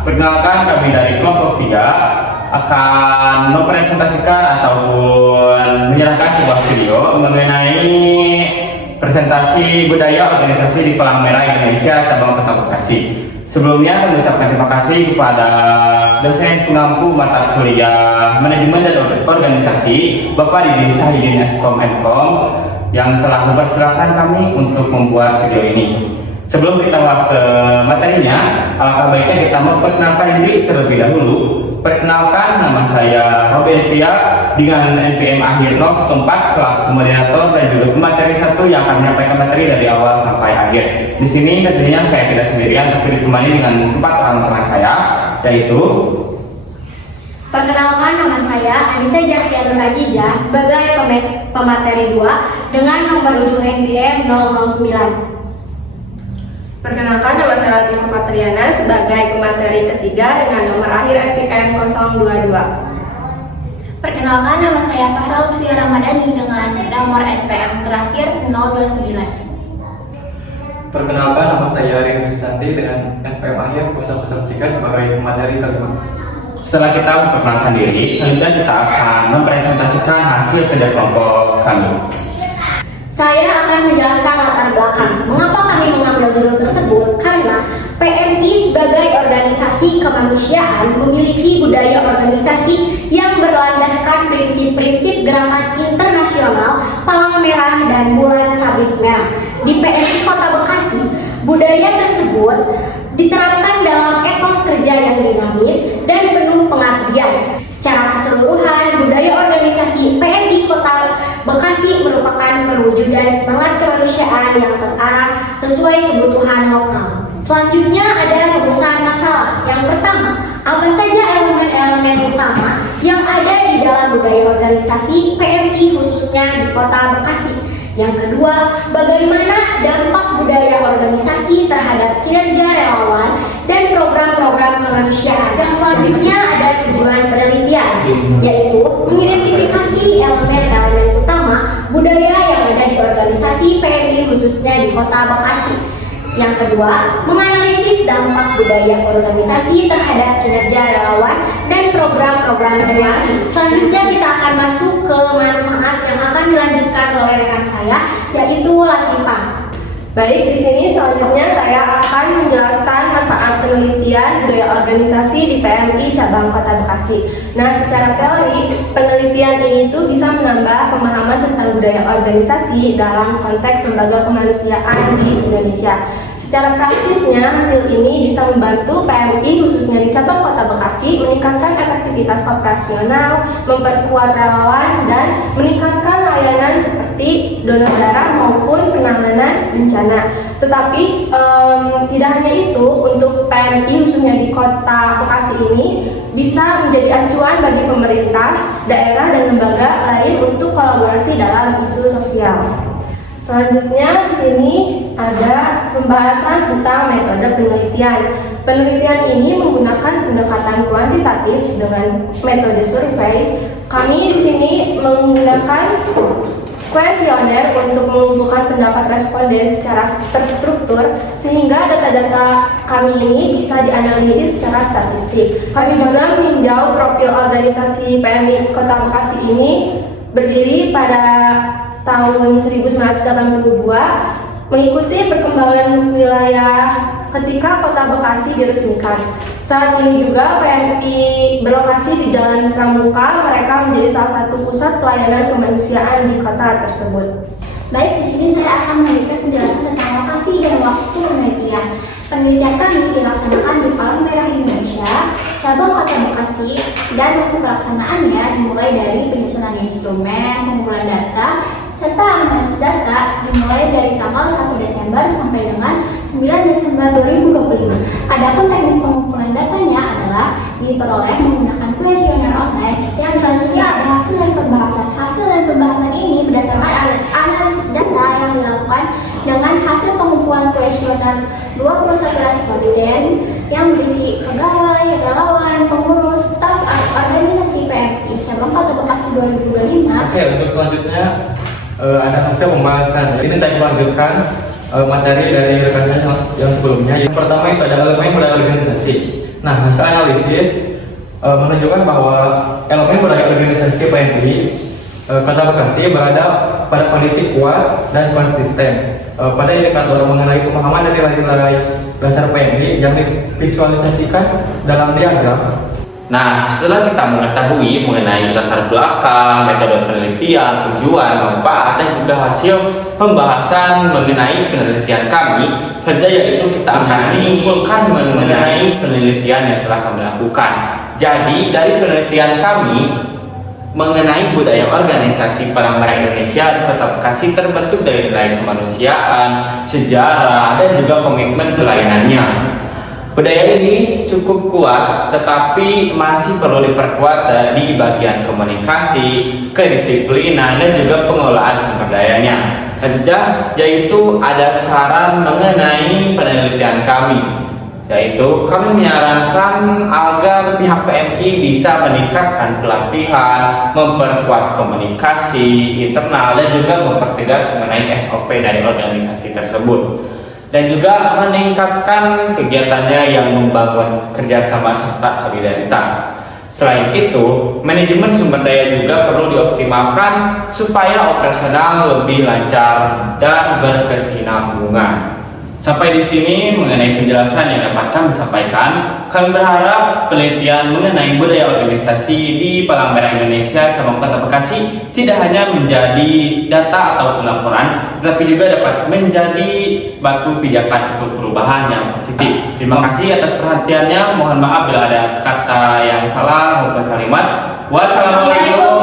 Perkenalkan, kami dari kelompok 3 akan mempresentasikan ataupun menyerahkan sebuah video mengenai presentasi budaya organisasi di Palang Merah Indonesia cabang Kota Bekasi. Sebelumnya kami ucapkan terima kasih kepada dosen pengampu mata kuliah Manajemen dan Organisasi Bapak Didi Sahidin Eskom Enkom yang telah mempersilahkan kami untuk membuat video ini. Sebelum kita masuk ke materinya, alangkah baiknya kita memperkenalkan diri terlebih dahulu. Perkenalkan, nama saya Robin Tia dengan NPM akhir 014 selaku moderator dan juga pemateri 1 yang akan menyampaikan materi dari awal sampai akhir. Di sini tentunya saya tidak sendirian, tapi ditemani dengan 4 orang teman saya, yaitu perkenalkan, nama saya Anissa Jastianur Ajijah sebagai pemateri 2 dengan nomor ujung NPM 009. Perkenalkan, nama saya Latifah Fatriana sebagai pemateri ketiga dengan nomor akhir NPM 022. Perkenalkan, nama saya Fahra Lutfia Ramadhani dengan nomor NPM terakhir 029. Perkenalkan, nama saya Rin Susanti dengan NPM akhir 003 sebagai pemateri kelima. setelah kita memperkenalkan diri, selanjutnya kita akan mempresentasikan hasil kerja kelompok kami. Saya akan menjelaskan latar belakang mengapa kami mengambil judul tersebut, karena PMI sebagai organisasi kemanusiaan memiliki budaya organisasi yang berlandaskan prinsip-prinsip gerakan internasional Palang Merah dan Bulan Sabit Merah. Di PMI Kota Bekasi, budaya tersebut diterapkan dalam etos kerja yang dinamis dan penuh pengabdian. Secara keseluruhan, budaya organisasi PMI Kota Bekasi merupakan perwujudan semangat kemanusiaan yang terarah sesuai kebutuhan lokal. Selanjutnya ada perumusan masalah. Yang pertama, apa saja elemen-elemen utama yang ada di dalam budaya organisasi PMI khususnya di Kota Bekasi. Yang kedua, bagaimana dampak budaya organisasi terhadap kinerja relawan dan program-program kemanusiaan. Yang selanjutnya ada tujuan penelitian, yaitu mengidentifikasi elemen-elemen utama budaya yang ada di organisasi PMI khususnya di Kota Bekasi. Yang kedua, menganalisis dampak budaya organisasi terhadap kinerja relawan dan program-program kerjaan. Selanjutnya kita akan masuk ke manfaat yang akan dilanjutkan oleh rekan saya, yaitu Latifah. Baik, di sini selanjutnya saya akan menjelaskan manfaat penelitian budaya organisasi di PMI cabang Kota Bekasi. Nah, secara teori, penelitian ini tuh bisa menambah pemahaman tentang budaya organisasi dalam konteks lembaga kemanusiaan di Indonesia. Secara praktisnya, hasil ini bisa membantu PMI khususnya di cabang Kota Bekasi meningkatkan efektivitas operasional, memperkuat relawan, dan meningkatkan layanan seperti donor darah maupun penanganan bencana. Tetapi tidak hanya itu, untuk PMI khususnya di Kota Bekasi ini bisa menjadi acuan bagi pemerintah, daerah, dan lembaga lain untuk kolaborasi dalam isu sosial. Selanjutnya di sini ada pembahasan tentang metode penelitian. Penelitian ini menggunakan pendekatan kuantitatif dengan metode survei. Kami di sini menggunakan kuesioner untuk mengumpulkan pendapat responden secara terstruktur sehingga data-data kami ini bisa dianalisis secara statistik. Kami juga meninjau profil organisasi PMI Kota Bekasi ini berdiri pada tahun 1982 mengikuti perkembangan wilayah ketika Kota Bekasi diresmikan. Saat ini juga PMI berlokasi di Jalan Pramuka. Mereka menjadi salah satu pusat pelayanan kemanusiaan di kota tersebut. Baik, di sini saya akan memberikan penjelasan tentang lokasi dan waktu penelitian. Penelitian kami dilaksanakan di Palang Merah Indonesia, cabang Kota Bekasi, dan waktu pelaksanaannya dimulai dari penyusunan instrumen, pengumpulan data, serta analisis data dimulai dari tanggal 1 Desember sampai dengan 9 Desember 2025. Adapun teknik pengumpulan datanya adalah diperoleh menggunakan kuesioner online. Yang selanjutnya ada hasil dan pembahasan. Hasil dan pembahasan ini berdasarkan analisis data yang dilakukan dengan hasil pengumpulan kuesioner 21 responden yang berisi pegawai, relawan, pengurus, staf organisasi PMI cabang Kota Bekasi 2025. Oke, untuk selanjutnya ada hasil pembahasan. Ini saya melanjutkan materi dari rekan saya yang sebelumnya. Yang pertama itu ada elemen modal organisasi. Nah, hasil analisis menunjukkan bahwa elemen budaya organisasi PMI Kota Bekasi berada pada kondisi kuat dan konsisten pada indikator mengenai pemahaman dan nilai-nilai dasar PMI yang divisualisasikan dalam diagram. Nah, setelah kita mengetahui mengenai latar belakang, metode penelitian, tujuan, manfaat, dan juga hasil pembahasan mengenai penelitian kami, saja yaitu kita akan menyimpulkan mengenai penelitian yang telah kami lakukan. Jadi, dari penelitian kami mengenai budaya organisasi Palang Merah Indonesia di Kota Bekasi terbentuk dari nilai kemanusiaan, sejarah, dan juga komitmen pelayanannya. Budaya ini cukup kuat, tetapi masih perlu diperkuat di bagian komunikasi, kedisiplinan, dan juga pengelolaan sumber dayanya. Saja, yaitu ada saran mengenai penelitian kami, yaitu kami menyarankan agar pihak PMI bisa meningkatkan pelatihan, memperkuat komunikasi internal, dan juga mempertegas mengenai SOP dari organisasi tersebut, dan juga meningkatkan kegiatannya yang membangun kerjasama serta solidaritas. Selain itu, manajemen sumber daya juga perlu dioptimalkan supaya operasional lebih lancar dan berkesinambungan. Sampai di sini mengenai penjelasan yang dapat kami sampaikan. Kami berharap penelitian mengenai budaya organisasi di Palang Merah Indonesia cabang Kota Bekasi tidak hanya menjadi data ataupun laporan, tetapi juga dapat menjadi batu pijakan untuk perubahan yang positif. Terima kasih atas perhatiannya. Mohon maaf bila ada kata yang salah maupun kalimat. Wassalamualaikum